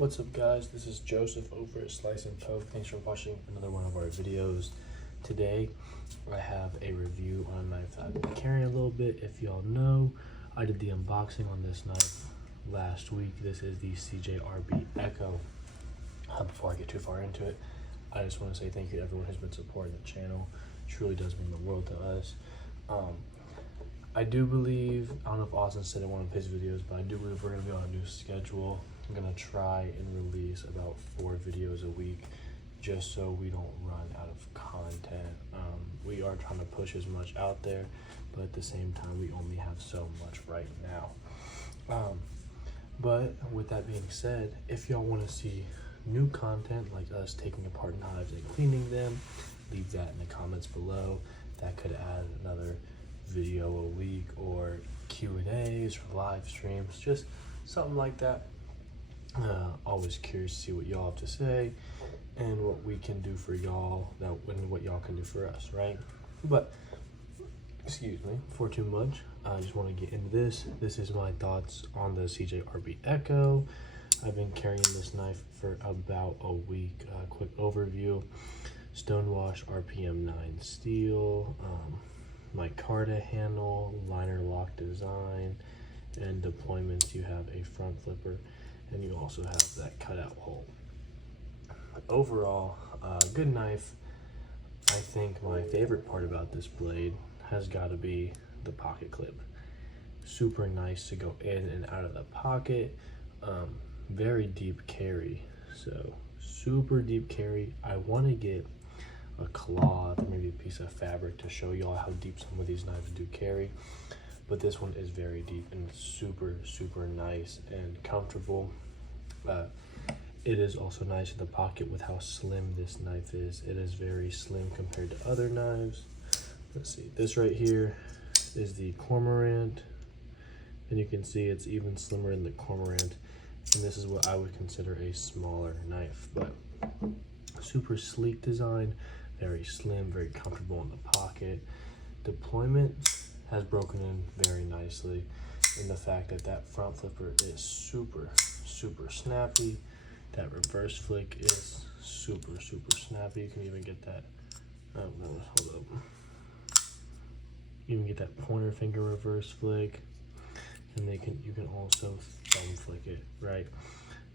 What's up, guys? This is Joseph over at Slice and Poke. Thanks for watching another one of our videos. Today I have a review on a knife that I've been carrying a little bit. If y'all know, I did the unboxing on this knife last week. This is the CJRB Ekko. Before I get too far into it, I just want to say thank you to everyone who's been supporting the channel. It truly does mean the world to us. I do believe, I don't know if Austin said in one of his videos, but I do believe we're going to be on a new schedule. I'm going to try and release about 4 videos a week just so we don't run out of content. We are trying to push as much out there, but at the same time, we only have so much right now. But with that being said, if y'all want to see new content like us taking apart knives and cleaning them, leave that in the comments below. That could add another video a week, or Q&As or live streams, just something like that. Always curious to see what y'all have to say and what we can do for y'all, and what y'all can do for us, right? But excuse me for too much. I just want to get into this. This is my thoughts on the CJRB Ekko. I've been carrying this knife for about a week. Quick overview: stonewash RPM 9 steel, micarta handle, liner lock design, and deployments. You have a front flipper, and you also have that cutout hole. Overall, good knife. I think my favorite part about this blade has got to be the pocket clip. Super nice to go in and out of the pocket. Very deep carry, so super deep carry. I want to get a cloth or maybe a piece of fabric to show y'all how deep some of these knives do carry, but this one is very deep and super nice and comfortable. It is also nice in the pocket with how slim this knife is. It is very slim compared to other knives. Let's see, this right here is the Cormorant, and you can see it's even slimmer in the Cormorant, and this is what I would consider a smaller knife, but super sleek design, very slim, very comfortable in the pocket. Deployment has broken in very nicely in the fact that that front flipper is super snappy. That reverse flick is super snappy. You can even get that, hold up. You can get that pointer finger reverse flick, and you can also thumb flick it, right?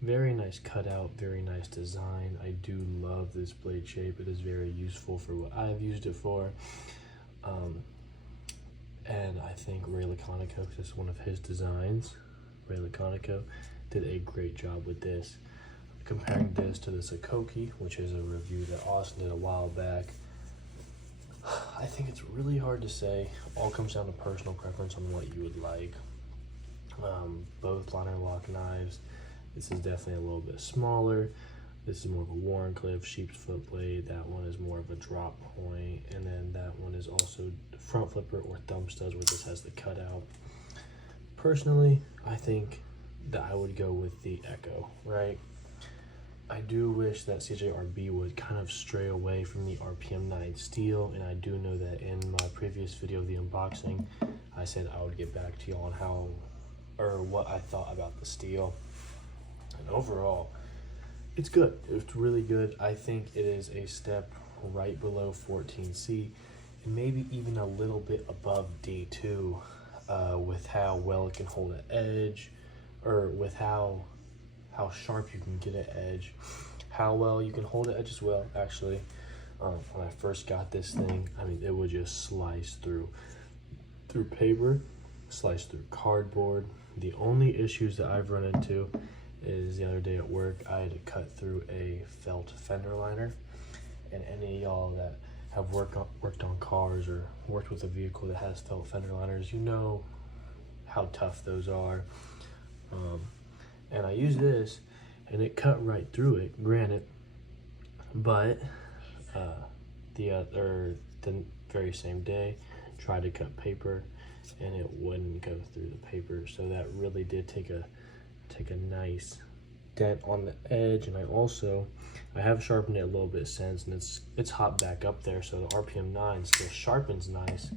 Very nice cutout, very nice design. I do love this blade shape. It is very useful for what I've used it for. And I think Ray Laconico, this is one of his designs. Ray Laconico did a great job with this. Comparing this to the Sakoki, which is a review that Austin did a while back, I think it's really hard to say. All comes down to personal preference on what you would like. Both liner lock knives. This is definitely a little bit smaller. This is more of a Warncliffe sheep's foot blade. That one is more of a drop point, and then that one is also front flipper or thumb studs, where this has the cutout. Personally, I think that I would go with the Ekko, right? I do wish that CJRB would kind of stray away from the RPM 9 steel, and I do know that in my previous video of the unboxing, I said I would get back to you on how, or what I thought about the steel. And overall, it's good. It's really good. I think it is a step right below 14C, and maybe even a little bit above D2, with how well it can hold an edge, or with how sharp you can get an edge, how well you can hold an edge as well. Actually, when I first got this thing, I mean, it would just slice through paper, slice through cardboard. The only issues that I've run into is the other day at work, I had to cut through a felt fender liner, and any of y'all that have worked on cars or worked with a vehicle that has felt fender liners, you know how tough those are. And I used this, and it cut right through it, granted, but the very same day, tried to cut paper, and it wouldn't go through the paper. So that really did take a nice dent on the edge. And I have sharpened it a little bit since, and it's hopped back up there, so the RPM 9 still sharpens nice.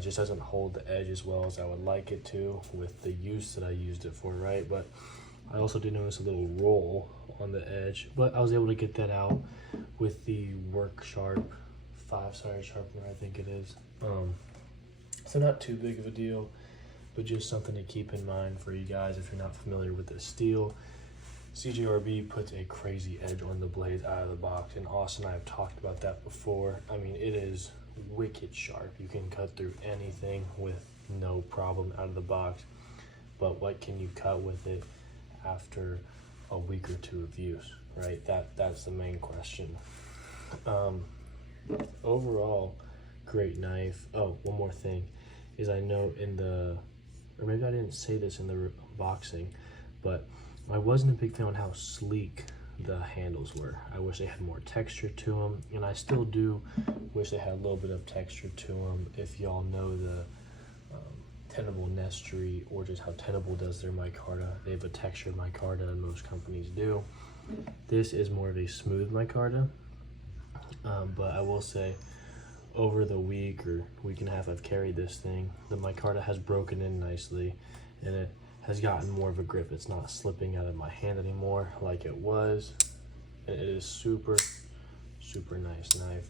Just doesn't hold the edge as well as I would like it to with the use that I used it for, right? But I also did notice a little roll on the edge, but I was able to get that out with the Work Sharp 5-sided sharpener, I think it is. So not too big of a deal, but just something to keep in mind for you guys if you're not familiar with this steel. CJRB puts a crazy edge on the blades out of the box, and Austin and I have talked about that before. I mean, it is wicked sharp. You can cut through anything with no problem out of the box, but what can you cut with it after a week or two of use, right? That's the main question. Overall, great knife. Oh, one more thing is I know or maybe I didn't say this in the unboxing, but I wasn't a big fan on how sleek the handles were. I wish they had more texture to them, and I still do wish they had a little bit of texture to them. If y'all know the Tenable Nestry, or just how Tenable does their micarta, they have a textured micarta, and most companies do. This is more of a smooth micarta, but I will say over the week or week and a half I've carried this thing, the micarta has broken in nicely, and it has gotten more of a grip. It's not slipping out of my hand anymore like it was. And it is super, super nice knife.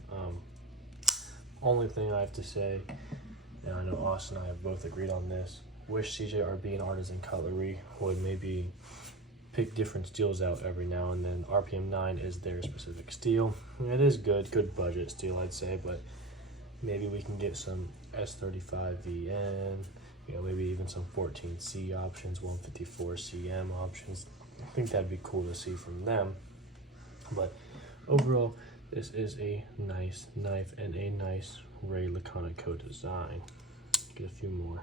Only thing I have to say, and I know Austin and I have both agreed on this, wish CJRB and Artisan Cutlery would maybe pick different steels out every now and then. RPM 9 is their specific steel. It is good budget steel, I'd say, but maybe we can get some S35 VN, maybe even some 14C options, 154 CM options. I think that'd be cool to see from them. But overall, this is a nice knife and a nice Ray Laconico design. Get a few more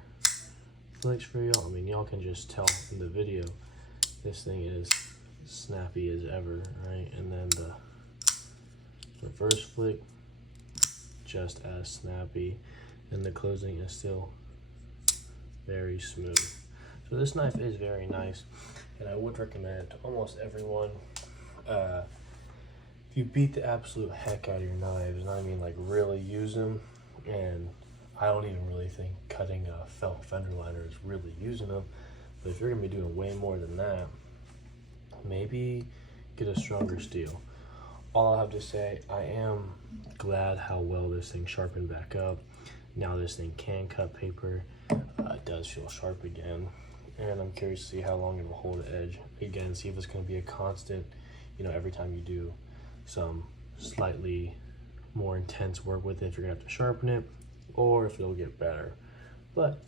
flicks for y'all. I mean, y'all can just tell in the video, this thing is snappy as ever, right? And then the reverse flick, just as snappy, and the closing is still very smooth. So this knife is very nice, and I would recommend it to almost everyone. If you beat the absolute heck out of your knives, and I mean like really use them, and I don't even really think cutting a felt fender liner is really using them, but if you're gonna be doing way more than that, maybe get a stronger steel. All I have to say, I am glad how well this thing sharpened back up. Now this thing can cut paper. It does feel sharp again, and I'm curious to see how long it will hold the edge. Again, see if it's going to be a constant, every time you do some slightly more intense work with it, if you're going to have to sharpen it, or if it'll get better. But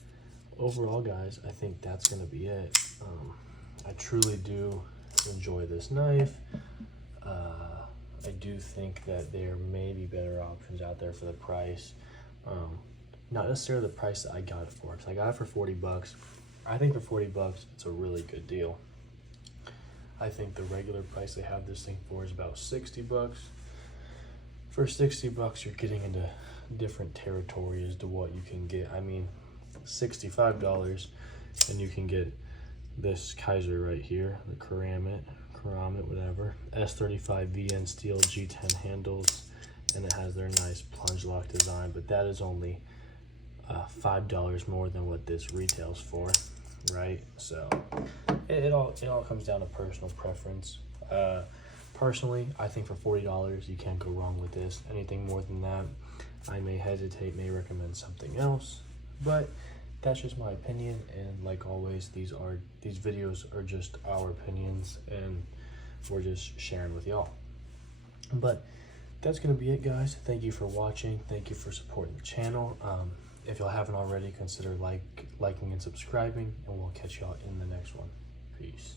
overall, guys, I think that's going to be it. I truly do enjoy this knife. I do think that there may be better options out there for the price. Not necessarily the price that I got it for, because I got it for 40 bucks. I think for 40 bucks, it's a really good deal. I think the regular price they have this thing for is about 60 bucks. For 60 bucks, you're getting into different territory as to what you can get. I mean, $65, and you can get this Kaiser right here, the Keramit, whatever, S35 VN steel G10 handles, and it has their nice plunge lock design, but that is only $5 more than what this retails for, right? So it all comes down to personal preference. Personally, I think for $40 you can't go wrong with this. Anything more than that, I may hesitate, may recommend something else, but that's just my opinion. And like always, these videos are just our opinions, and we're just sharing with y'all. But that's gonna be it, guys. Thank you for watching. Thank you for supporting the channel. If y'all haven't already, consider liking and subscribing, and we'll catch y'all in the next one. Peace.